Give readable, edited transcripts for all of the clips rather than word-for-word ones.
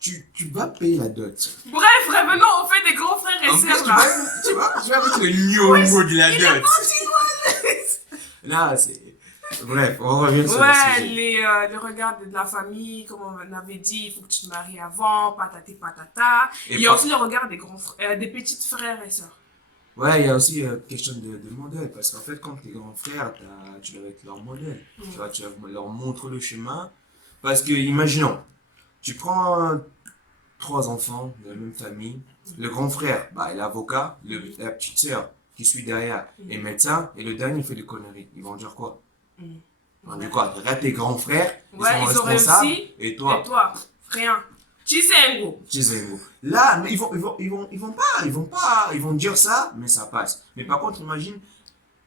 Tu vas payer la dot. Bref, revenons au fait des grands frères et En plus, sœurs là. tu vas avec le nyongo de la Il est dot. pas Là, c'est... Bref, on revient sur le Ouais, sujet. les regards de la famille, comme on avait dit, il faut que tu te maries avant, patati patata. Et Il y a pas- aussi le regard des des petits frères et sœurs. Ouais, il y a aussi question de modèle, parce qu'en fait, quand tes grands frères, tu dois être leur modèle. Tu vas leur montrer le chemin. Parce que, imaginons, tu prends trois enfants de la même famille, le grand frère, bah, il est avocat, la petite sœur qui suit derrière est médecin, et le dernier il fait des conneries. Ils vont dire quoi? Ils vont dire quoi? Regarde tes grands frères, Ouais, ils ils sont ont responsables, réussi. et toi? Et toi, rien. Tu sais, un gros. Chisemo. Là, mais ils vont dire ça, mais ça passe. Mais par contre, imagine,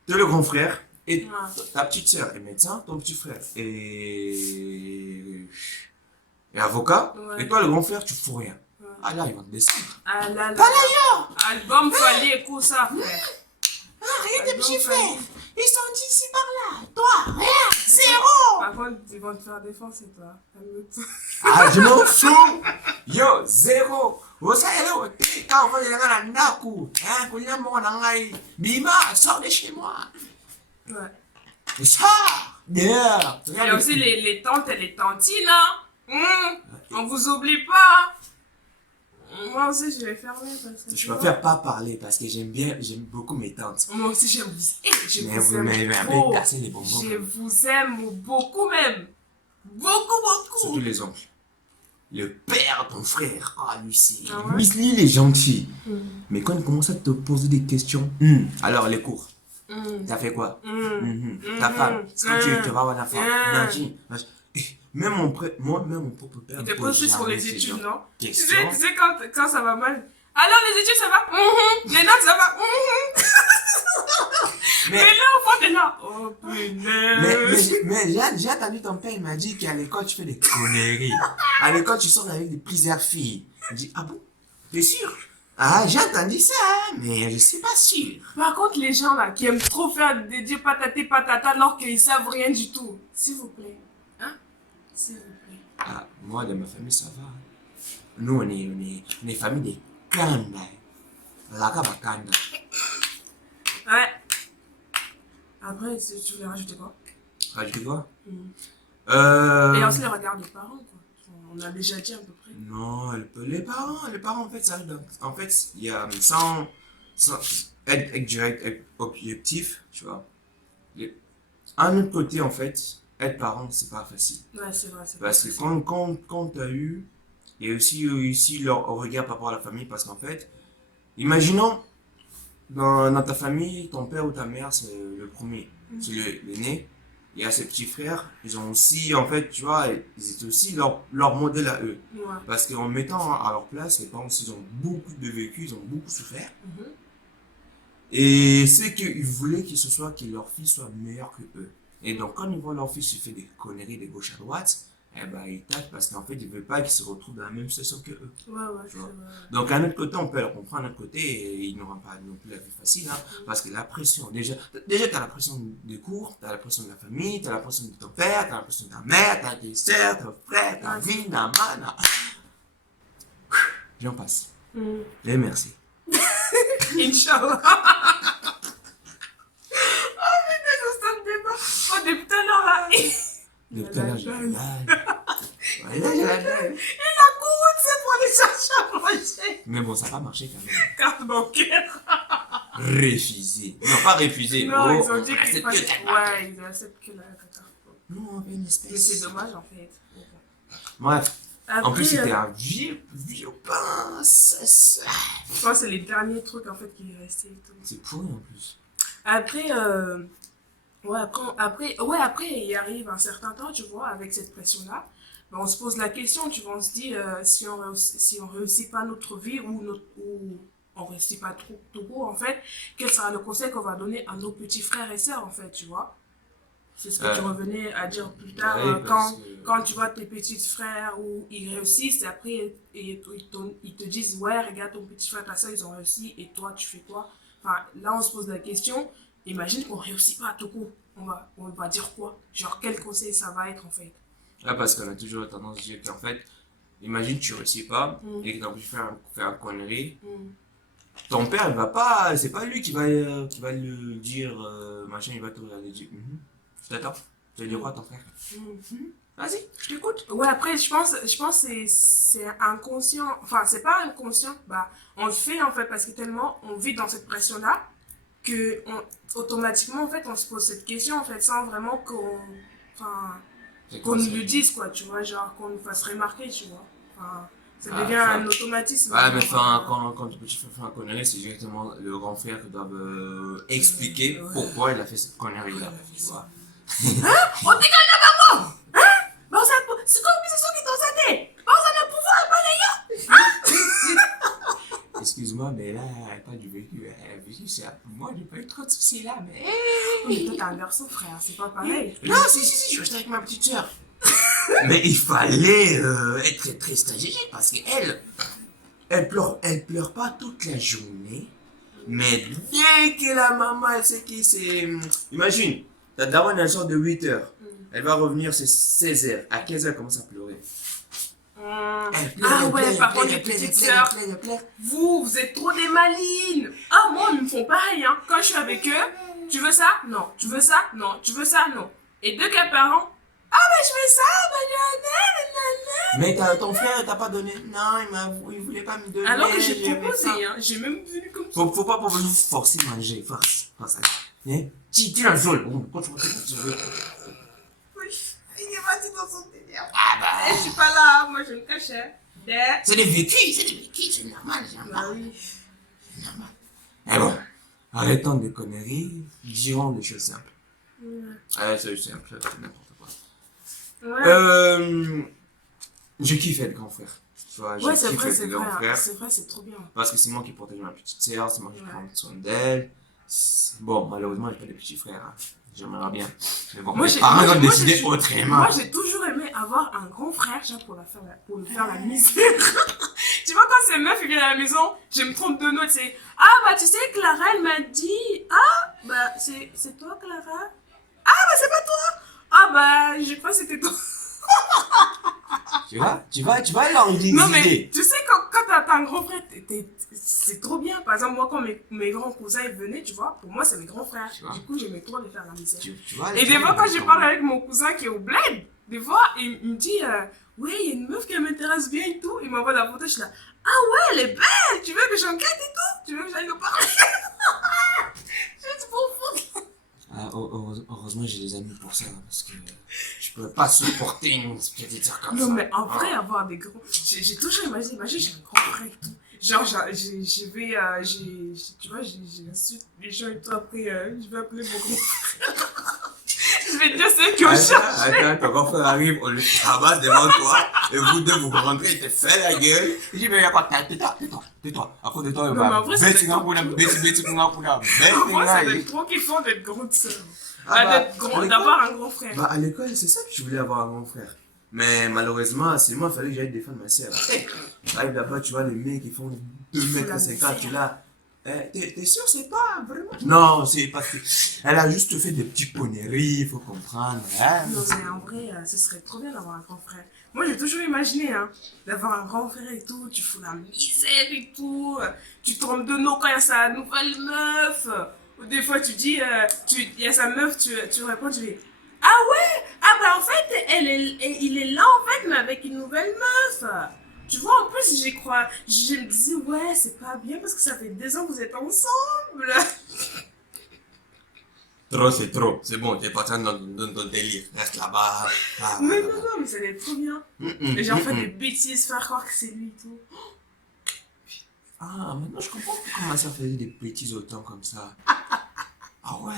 t'es le grand frère, et Ouais. ta petite sœur est médecin, ton petit frère est avocat, Ouais. et toi, le grand frère, tu fous rien. Ouais. Ah là, ils vont te descendre. Ah là là. Album fallait écouter ça, frère. Arrête tes petits frères. Ils sont d'ici par là. Toi, rien, zéro. Par contre, ils vont te faire défoncer, toi. Calme-toi. Ah, je m'en fous. Yo, zéro. Osaelo, quand on va aller à la Naku, hein, qu'on y a mon angai. Bima, sors de chez moi. Ouais. Sors. Yeah. Il y a aussi les tantes et les tantines, hein. On vous oublie pas. Moi aussi, je vais fermer parce que... Je préfère pas parler parce que j'aime beaucoup mes tantes. Moi aussi, je vous Mais vous aime m'avez un trop. peu cassé les bonbons. Je vous aime beaucoup même. Beaucoup. Surtout les oncles. Le père, ton frère, ah lui c'est... Ah ouais? Lui il est gentil. Mais quand il commence à te poser des questions, alors les cours, t'as fait quoi? Ta femme, quand tu vas avoir la femme, imagine. Même mon propre père Il me te pose pose sur jamais les ce études, genre non? de Tu questions. sais quand ça va mal. Alors, les études, ça va? Les notes, ça va? Mais là, au fond, t'es là. Oh, punaise. Mais j'ai entendu ton père, il m'a dit qu'à l'école, tu fais des conneries. À l'école, tu sors avec plusieurs filles. Il dit, ah bon? T'es sûr? Ah, j'ai entendu ça, mais je suis pas sûr. Par contre, les gens là qui aiment trop faire des dieux patati patata alors qu'ils savent rien du tout. S'il vous plaît. Hein? S'il vous plaît. Ah, moi, dans ma famille, ça va. Nous, on est famille des Kanda. La Kanda. Ouais. Après, tu voulais rajouter quoi? Rajouter quoi? Et aussi le regard des parents, quoi. On a déjà dit à peu près. Non, les parents, en fait, ça arrive en fait, il y a sans être direct, être objectif, tu vois. Un autre côté, en fait, être parent, c'est pas facile. Ouais, c'est vrai. Parce que quand tu as eu, et aussi ici leur regard par rapport à la famille, parce qu'en fait, imaginons, dans ta famille, ton père ou ta mère, c'est le premier, c'est l'aîné. Il y a ses petits frères, ils ont aussi, en fait, tu vois, ils étaient aussi leur modèle à eux. Ouais. Parce qu'en mettant à leur place, les parents, ils ont beaucoup de vécu, ils ont beaucoup souffert. Et c'est qu'ils voulaient que leur fils soit meilleur que eux. Et donc, quand ils voient leur fils se fait des conneries de gauche à droite, eh ben, ils tâchent parce qu'en fait, ils ne veulent pas qu'ils se retrouvent dans la même situation que eux. Ouais, Tu vois. c'est vrai. Donc, à notre côté, on peut leur comprendre, à notre côté, et ils n'auront pas non plus la vie facile, hein, parce que la pression, déjà tu as la pression des cours, tu as la pression de la famille, tu as la pression de ton père, tu as la pression de ta mère, tu as tes soeurs, ton frère, ta vie, na mana. J'en passe. Et merci. Inch'Allah. Oh, mais c'est un débat. Oh, depuis tout à l'heure, là. Depuis tout à l'heure, j'ai la dalle. Et la courroute, c'est pour aller chercher à manger. Mais bon, ça n'a pas marché quand même. Carte bancaire. Refusé. Non, pas refusé. Non, ils ont dit on qu'ils accepte que la ouais, ils acceptent que la carte. Non, on fait une Mais espèce. c'est dommage, en fait. Bref. En plus, Après, c'était un vieux pain. je pense que c'est les derniers trucs, en fait, qui est resté et tout. C'est pourri en plus. Après, après, il arrive un certain temps, tu vois, avec cette pression-là, ben, on se pose la question, tu vois, on se dit, si on réussit pas notre vie ou on réussit pas trop, tout court, en fait, quel sera le conseil qu'on va donner à nos petits frères et sœurs, en fait, tu vois? C'est ce que tu revenais à dire plus tard, Ouais, quand tu vois tes petits frères où ils réussissent, et après, ils te disent, ouais, regarde ton petit frère, ta soeur, ils ont réussi, et toi, tu fais quoi? Enfin, là, on se pose la question, imagine qu'on réussit pas tout court. On va dire quoi? Genre, quel conseil ça va être, en fait? Là, parce qu'on a toujours tendance à dire qu'en fait, imagine tu réussis pas et que tu as envie de faire une connerie. Ton père, il va pas, c'est pas lui qui va le dire, machin, il va te regarder et dire, je t'attends. Tu vas dire quoi, ton frère? Vas-y, je t'écoute. Ouais, après, je pense que c'est inconscient. Enfin, c'est pas inconscient. Bah, on le fait, en fait, parce que tellement on vit dans cette pression-là que automatiquement, en fait, on se pose cette question, en fait, sans vraiment enfin, C'est qu'on quoi ça? nous le dise, quoi, tu vois, genre, qu'on nous fasse remarquer, tu vois. Enfin, ça Ah, devient enfin, un automatisme. ouais, mais genre, quand le petit frère fait une connerie, c'est directement le grand frère qui doit expliquer ouais. pourquoi il a fait cette connerie-là. Ouais, Tu vois. on dégaine là, bon, c'est quoi l'obligation qui est dans sa tête? Bon, ça a le pouvoir, Excuse-moi, mais là, elle n'a pas du vécu. Elle a vécu, c'est moi, j'ai pas eu trop de soucis là, mais. mais toi, t'es un garçon, frère, c'est pas pareil. Non, si, je restais avec ma petite soeur. Mais il fallait être très très stratégique parce qu'elle, elle pleure pas toute la journée. Mais dès que la maman, elle sait qui c'est. Imagine, ta daronne, elle sort de 8h. Elle va revenir, c'est 16h. À 15h, elle commence à pleurer. Elle pleure, Ah elle ouais, pleure, par elle pleure, contre, les elle pleure, petites elle pleure, sœurs, elle pleure. vous êtes trop des malines. Ah, moi, ils me font pareil, hein. Quand je suis avec eux, tu veux ça? Non. Tu veux ça? Non. Tu veux ça? Non. Et dès qu'un parent, ah, ben, je veux ça, Mais ton frère, t'as pas donné. Non, il voulait pas me donner. alors que j'ai j'aimais proposé, pas. hein. J'ai même venu comme ça. Faut pas pour nous forcer à manger. Force. Hein? Tu la zone. Quand tu veux. Oui, il est parti dans son délire. Ah bah. Eh, je suis pas là, moi, je me cachais. C'est des vécus, c'est normal. Bah oui. C'est normal. Mais bon, arrêtons des conneries, dirons des choses simples. Ouais, c'est simple, c'est n'importe quoi. Ouais. Je kiffe être grand frère. Tu vois, Ouais, je c'est kiffe vrai, être c'est grand vrai. frère. C'est vrai, c'est trop bien. Parce que c'est moi qui protège ma petite sœur, c'est moi qui Ouais. prends soin d'elle. Bon, malheureusement, j'ai pas de petits frères. Hein. J'aimerais bien. Mais bon, Moi, mes parents ont décidé moi, autrement. j'ai toujours aimé avoir un grand frère, genre pour lui faire la misère. Tu vois, quand ces meufs ils viennent à la maison, je me trompe de notes, c'est ah, bah, tu sais, Clara, elle m'a dit, ah, bah, c'est toi, Clara? Ah, bah, c'est pas toi! Ah, bah, je crois que c'était toi. Tu vas leur dire Non, des mais idées. tu sais, quand t'as un grand frère, c'est trop bien. Par exemple, moi, quand mes grands cousins ils venaient, tu vois, pour moi, c'est mes grands frères. Du coup, j'aimais trop les faire la misère. Tu vois, Et des fois, quand je parle avec mon cousin qui est au bled, des fois, il me dit, ouais, il y a une meuf qui m'intéresse bien et tout. Il m'envoie la photo, je suis là, ah ouais, elle est belle, tu veux que j'enquête et tout? Tu veux que j'aille le parler? Je suis trop fou. Ah, heureusement, j'ai des amis pour ça, parce que je peux pas supporter une petite sœur comme ça. Non, mais en vrai, avoir des grands. J'ai toujours imaginé, imagine, j'ai un grand frère et tout. Genre, je vais. Tu vois, j'insulte les gens et tout. Après, je vais appeler mon grand frère. Je vais dire ceux qui ont cherché. Attends, ton grand frère arrive, on le tabasse devant toi, et vous deux, vous rentrez, il te fait la gueule. Il dit, mais y'a pas de tais-toi. À cause de toi, il Non, mais va en vrai, ça baisser doit pour la être baisser pour la Moi, ça doit être trop kiffant d'être grande sœur. Ah, D'avoir un grand frère. Bah, à l'école, c'est ça que je voulais avoir un grand frère. Mais malheureusement, c'est moi, il fallait que j'aille défendre ma sœur. J'arrive là-bas, tu vois, les mecs qui font 2,50 m, tu là. T'es sûr, c'est pas vraiment. Non, c'est pas. Elle a juste fait des petits conneries, il faut comprendre. Hein? Non, mais en vrai, ce serait trop bien d'avoir un grand frère. Moi, j'ai toujours imaginé, hein, d'avoir un grand frère et tout. Tu fous la misère et tout. Tu tombes de nos quand il y a sa nouvelle meuf. Ou des fois, tu dis, il y a sa meuf, tu réponds, tu dis, ah ouais, ah bah en fait, il est là en fait, mais avec une nouvelle meuf. Tu vois, en plus, j'y crois. Je me disais, ouais, c'est pas bien parce que ça fait 2 ans que vous êtes ensemble. Trop, c'est trop. C'est bon, t'es parti dans ton délire. Reste là-bas. Ah, Mais non, mais ça allait être trop bien. Et j'ai en fait des bêtises, faire croire que c'est lui et tout. Ah, maintenant je comprends pourquoi ma soeur faisait des bêtises autant comme ça. Ah ouais.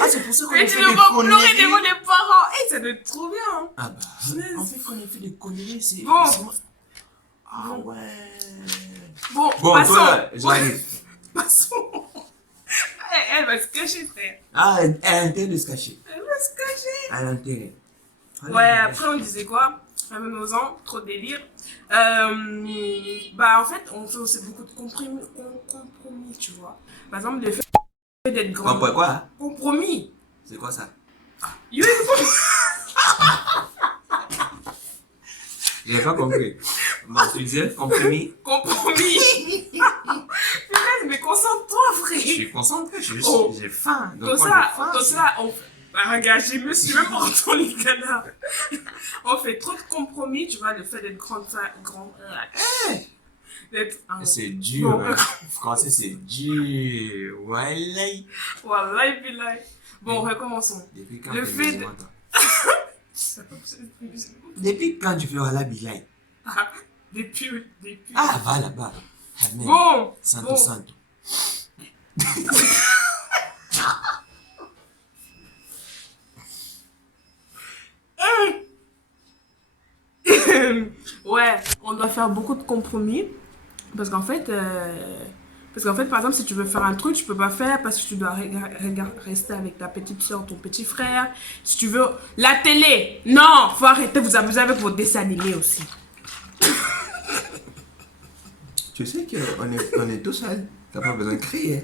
Ah, c'est pour ça qu'on a Mais fait tu des le vois pleurer conneries. devant les parents. Eh, ça doit être trop bien. Hein. Ah bah, en fait, quand on a fait des conneries, c'est... Bon. Ah Bon. ouais. Bon, Bon, passons. toi, j'arrive. Passons. Elle va se cacher, frère. Ah, elle a intérêt de se cacher. Elle va se cacher. Elle a intérêt. Ouais, après on disait quoi? Fameusement, trop de délire. Bah en fait, on fait aussi beaucoup de compromis, tu vois. Par exemple, le fait d'être grand. Quoi? Compromis. C'est quoi ça? Yo, J'ai pas compris. Bon, tu disais compromis. Compromis. Punaise, mais concentre-toi, Je frère. suis concentré, Oh. j'ai faim. Donc, Comme moi, ça, j'ai faim, comme c'est- ça, regarde, je me suis même pas retourné le canard. On fait trop de compromis, tu vois, le fait d'être d'être C'est dur. Bon. Hein. Français, c'est dur. Voilà. Wallahi billahi. Bon, recommençons. Depuis quand Le tu fait es de- musulman, toi? Depuis quand tu fais Walla Bilay? Depuis. Ah, va là-bas. Amen. Bon, Santo, bon. santo. Ouais, on doit faire beaucoup de compromis. Parce qu'en fait, par exemple, si tu veux faire un truc, tu peux pas faire parce que tu dois rester avec ta petite soeur, ton petit frère. Si tu veux, la télé, non, faut arrêter, vous abuser avec vos dessins animés aussi. Tu sais qu'on est tout seul. T'as pas besoin de crier.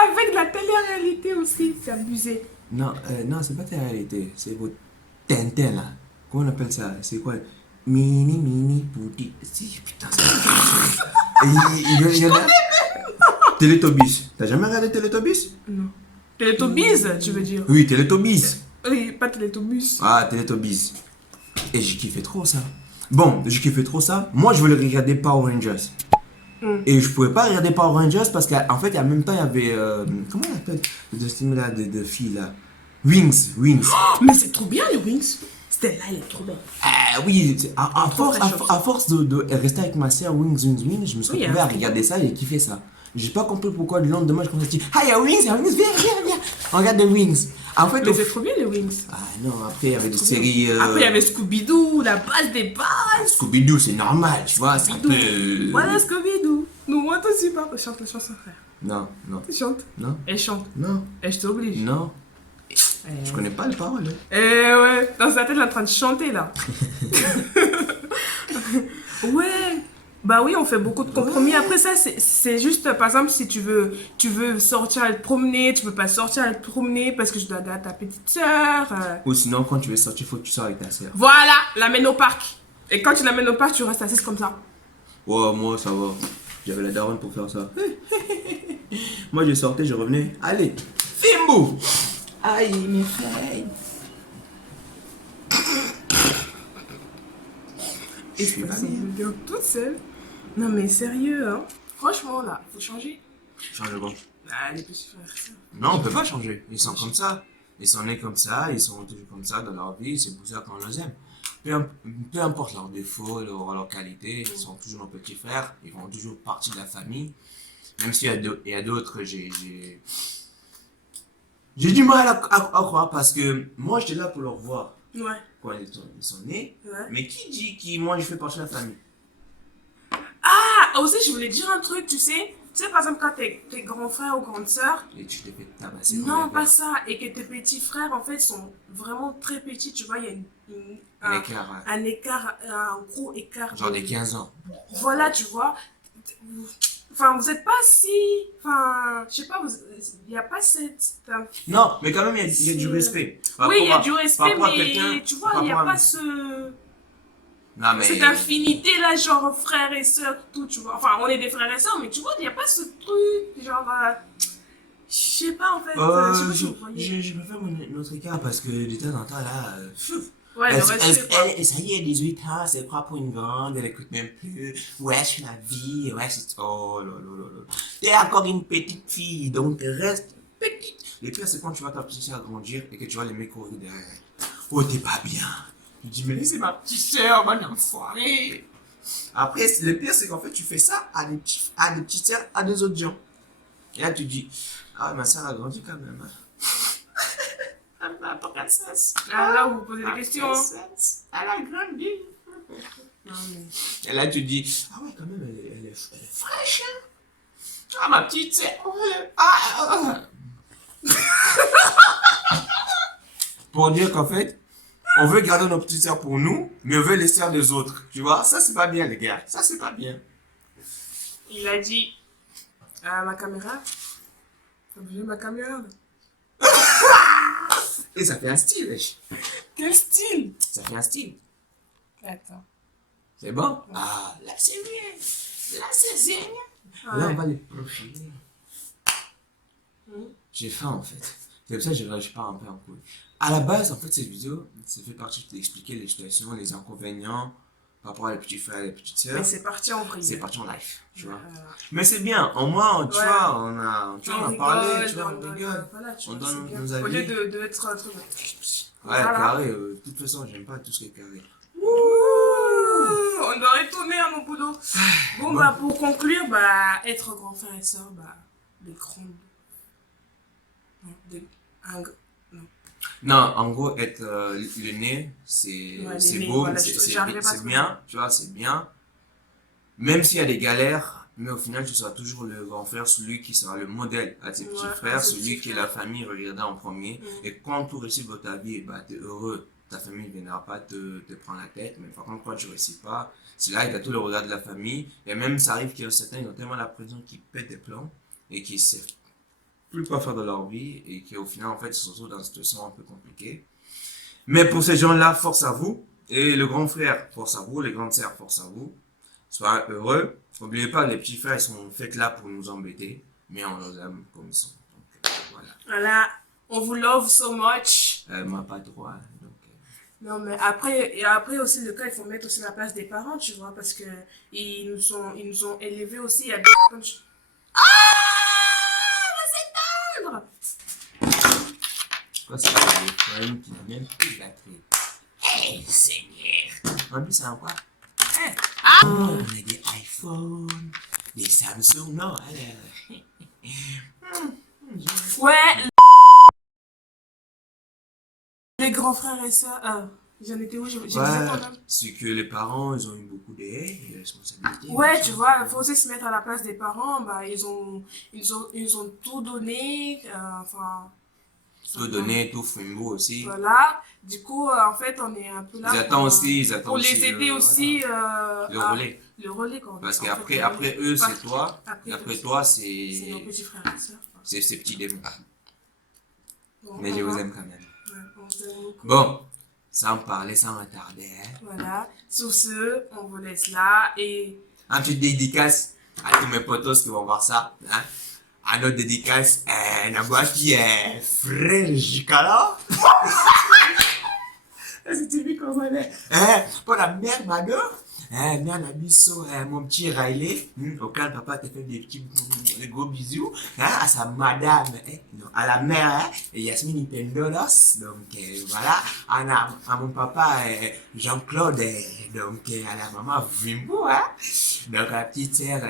Avec la télé-réalité aussi, c'est abusé. Non, non, c'est pas ta réalité. C'est votre Tintin là. Comment on appelle ça? C'est quoi? Mini, bouti. Si, putain, c'est. Il y en a. Télétobis. T'as jamais regardé Télétobis? Non. Télétobies, tu veux dire? Oui, Télétobis. Oui, pas Télétobus. Ah, Télétobis. Et j'ai kiffé trop ça. Bon, j'ai kiffé trop ça. Moi, je voulais regarder Power Rangers. Et je pouvais pas regarder Power Rangers parce qu'en fait, il y a même temps, il y avait. Comment on appelle de ce film là, de filles là? Wings. Mais c'est trop bien, les Wings. Stella, elle est trop belle. Ah oui, à Trop force, fraîche à force de rester avec ma soeur Wings, je me suis Oui, retrouvé hein. à regarder ça et kiffer ça. J'ai pas compris pourquoi le lendemain je commençais à dire ah, il y a Wings, viens. On regarde des Wings. En fait, Mais c'est trop bien, les Wings. ah non, après il y avait des séries. Après, il y avait Scooby-Doo, la base des bases. Scooby-Doo, c'est normal, tu vois, c'est un peu. Voilà Scooby-Doo. Nous, moi, toi aussi, pas. Chante la chanson, frère. Non. Tu chantes. Non. Elle chante. Non. Et je t'oblige. Non. Eh. Je connais pas les paroles. Hein. Eh ouais, dans sa tête, elle est en train de chanter là. Ouais. Bah oui, on fait beaucoup de compromis. Après ça, c'est juste, par exemple, si tu veux sortir et te promener, tu peux pas sortir et te promener parce que je dois garder ta petite soeur. Ou sinon, quand tu veux sortir, faut que tu sors avec ta soeur. Voilà, l'amène au parc. Et quand tu l'amènes au parc, tu restes assise comme ça. Ouais, moi ça va. J'avais la daronne pour faire ça. Moi je sortais, je revenais. Allez, Fimbo! Aïe, mes frères. Et je passe bien toute seule. Non mais sérieux, hein. Franchement, là, faut changer. Change bon. Ah, les petits frères. Non, on peut pas changer. Ils sont comme ça. Ils sont nés comme ça, ils sont toujours comme ça dans leur vie. C'est pour ça qu'on les aime. Peu importe leurs défauts, leurs qualités, ils sont toujours nos petits frères. Ils font toujours partie de la famille. Même s'il y a d'autres, j'ai du mal à croire parce que moi j'étais là pour leur voir Ouais. quand ils sont nés. Ouais. Mais qui dit que moi je fais partie de la famille? Ah, aussi, je voulais dire un truc, tu sais. Tu sais, par exemple, quand tes grands frères ou grandes sœurs, Et tu t'es fait tabasser. non, pas ça, et que tes petits frères, en fait, sont vraiment très petits, tu vois, il y a Un écart, ouais. un écart, un gros écart. Genre des 15 ans. Voilà, tu vois. Enfin, vous êtes pas si. Enfin, je sais pas, il n'y a pas cette. Non, mais quand même, il y a du respect. Par Oui, il y a rapport du à- respect, par rapport à mais quelqu'un- tu vois, par il n'y a rapport à- pas ce. Non, mais. Cette infinité là, genre frères et sœurs, tout, tu vois. Enfin, on est des frères et sœurs, mais tu vois, il n'y a pas ce truc, genre. Je sais pas en fait. Je sais pas si vous voyez. Je préfère notre écart parce que de temps en temps, là. Ouais, le respect, quoi. Ça y est, 18 ans, c'est pas pour une grande, elle écoute même plus. Ouais, c'est la vie, ouais, c'est. Oh là là là là. T'es encore une petite fille, donc reste petite. Le pire, c'est quand tu vois ta petite soeur grandir et que tu vois les mecs courir derrière. Oh, t'es pas bien. Tu dis, mais c'est ma petite soeur, bonne enfoirée. Après, le pire, c'est qu'en fait, tu fais ça à des petites soeurs, à des autres gens. Et là, tu dis, ah, ma soeur a grandi quand même. Hein. Elle a pas 4 Ah, là, vous vous posez des questions. Elle a grandi. Non, mais. Et là, tu dis, ah ouais, quand même, elle est fraîche. Hein. Ah, ma petite sœur. Pour dire qu'en fait, on veut garder nos petites sœurs pour nous, mais on veut les sœurs des autres. Tu vois, ça, c'est pas bien, les gars. Ça, c'est pas bien. Il a dit. Ma caméra. T'as bougé ma caméra là. Et ça fait un style, wesh. Quel style? Ça fait un style. Attends. C'est bon? Ah, là c'est bien. Là c'est génial. Là on va les profiler. J'ai faim en fait. C'est pour ça que je pars un peu en couille. À la base, en fait, cette vidéo, ça fait partie d'expliquer les situations, les inconvénients par rapport à les petits frères et les petites sœurs. Mais c'est parti en vrille. C'est parti en live, tu vois. Voilà. Mais c'est bien, au moins, tu Ouais. vois, on a parlé, tu vois, on rigole, rigole. voilà, tu On vois, donne c'est bien. nos Au avis. lieu de être un truc. Ouais, Voilà. carré, de toute façon, j'aime pas tout ce qui est carré. Ouh, on doit retourner à nos boulots. Bon, bah, pour conclure, bah, être grand frère et soeur, bah, des grandes. Non, Non, en gros, être l'aîné, c'est Ouais, c'est l'aîné, beau, voilà, c'est j'arrivais pas à c'est trouver. bien, tu vois, c'est bien. Même s'il y a des galères, mais au final, tu seras toujours le grand frère, celui qui sera le modèle à tes petits Ouais, à frères, tes celui petits que la famille regardera en premier. Mm. Et quand tu réussis dans ta vie, bah, tu es heureux. Ta famille ne viendra pas te prendre la tête. Mais par contre, quand tu ne réussis pas, c'est là que tu as tout le regard de la famille. Et même, ça arrive qu'il y a certains qui ont tellement la pression qu'ils pètent des plombs et qui ne savent plus quoi faire de leur vie et qui, au final, en fait, ils se retrouvent dans une situation un peu compliquée. Mais pour ces gens-là, force à vous. Et le grand frère, force à vous. Les grandes sœurs, force à vous. Soyez heureux. N'oubliez pas, les petits frères, ils sont faits là pour nous embêter. Mais on les aime comme ils sont. Donc, voilà. Voilà, on vous love so much. Moi, pas droit. Donc, Non, mais après, et après aussi, le cas, il faut mettre aussi la place des parents, tu vois, parce que ils nous ont élevés aussi à des comme je... quoi, c'est les frères qui viennent plus la clé. Hey, Seigneur. En plus, c'est un quoi? On a des iPhones, des Samsung, non, alors. Ouais, les grands frères et sœurs, j'en étais où? Je disais Ouais, quand même. c'est que les parents, ils ont eu beaucoup de responsabilités. Ouais, machin. tu vois, il faut aussi se mettre à la place des parents, bah, ils ont tout donné, enfin... Tout donner, tout frimbo aussi. Voilà, du coup, en fait, on est un peu là Ils attendent aussi, ils pour attendent aussi les aider aussi le à relais. le relais quand Parce en fait, qu'après, le après relais. eux, Pas- c'est toi. Et après toi, c'est nos c'est petits frères et sœurs. Quoi. ces petits démons. Bon, Mais je vous aime quand même. Ouais, on s'aime beaucoup. Bon, sans parler, sans retarder. Hein. Voilà, sur ce, on vous laisse là et Un petit dédicace à tous mes potos qui vont voir ça. Hein. À notre dédicace, Nagua qui est frère Jikala. C'était lui qu'on connaît. Pour la mère Mado. Mère Nabiso, mon petit Riley, auquel papa te fait des gros bisous, à sa madame, non, à la mère, Yasmine Pendolos, donc voilà, à mon papa Jean-Claude, donc à la maman Vimbo, donc à la petite sœur,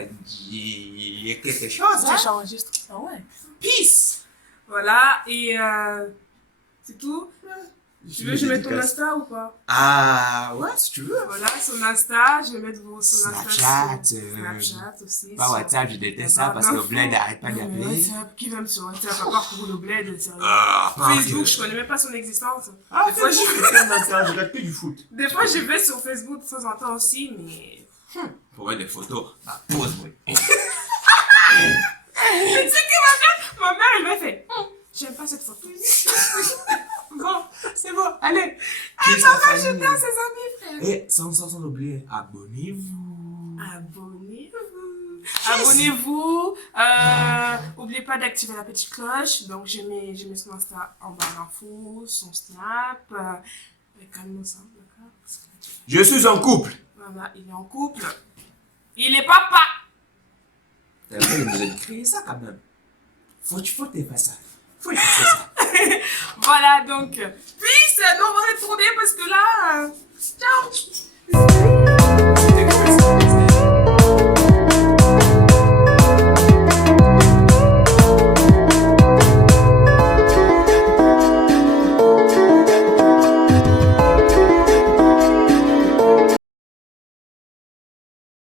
il y a quelque chose, ça enregistre. Ah ouais. Peace! Voilà, et c'est tout. Tu veux que je mette ton Insta ou pas? Ah, ouais, si tu veux. Voilà, son Insta, je vais mettre son Insta Snapchat, sur Snapchat aussi. Pas sur- WhatsApp, je déteste ça parce que le bled n'arrête pas Non, mais d'appeler. WhatsApp, qui va me sur WhatsApp à part pour le bled, sérieux. Ah, Facebook, je connais même pas son existence. Ah, Des fois, je regarde que du foot. Des fois, je vais sur Facebook de temps en temps aussi, mais... Pour mettre des photos, bah, pose, moi. Mais tu sais que ma mère, elle m'a fait j'aime pas cette photo. Bon, c'est bon, allez. Je tiens ses amis, frère. Et sans oublier, abonnez-vous. Abonnez-vous. Abonnez-vous. N'oubliez pas d'activer la petite cloche. Donc, j'ai mis son Insta en barre d'infos, son Snap. Calme-nous ça, d'accord? Parce que- Je suis en couple. Voilà, il est en couple. Il est papa. T'as vu, il nous a créé ça quand même. Faut que tu fasses ça. Faut que tu fasses ça. Voilà, donc, peace. Nous, on va retourner parce que là, ciao.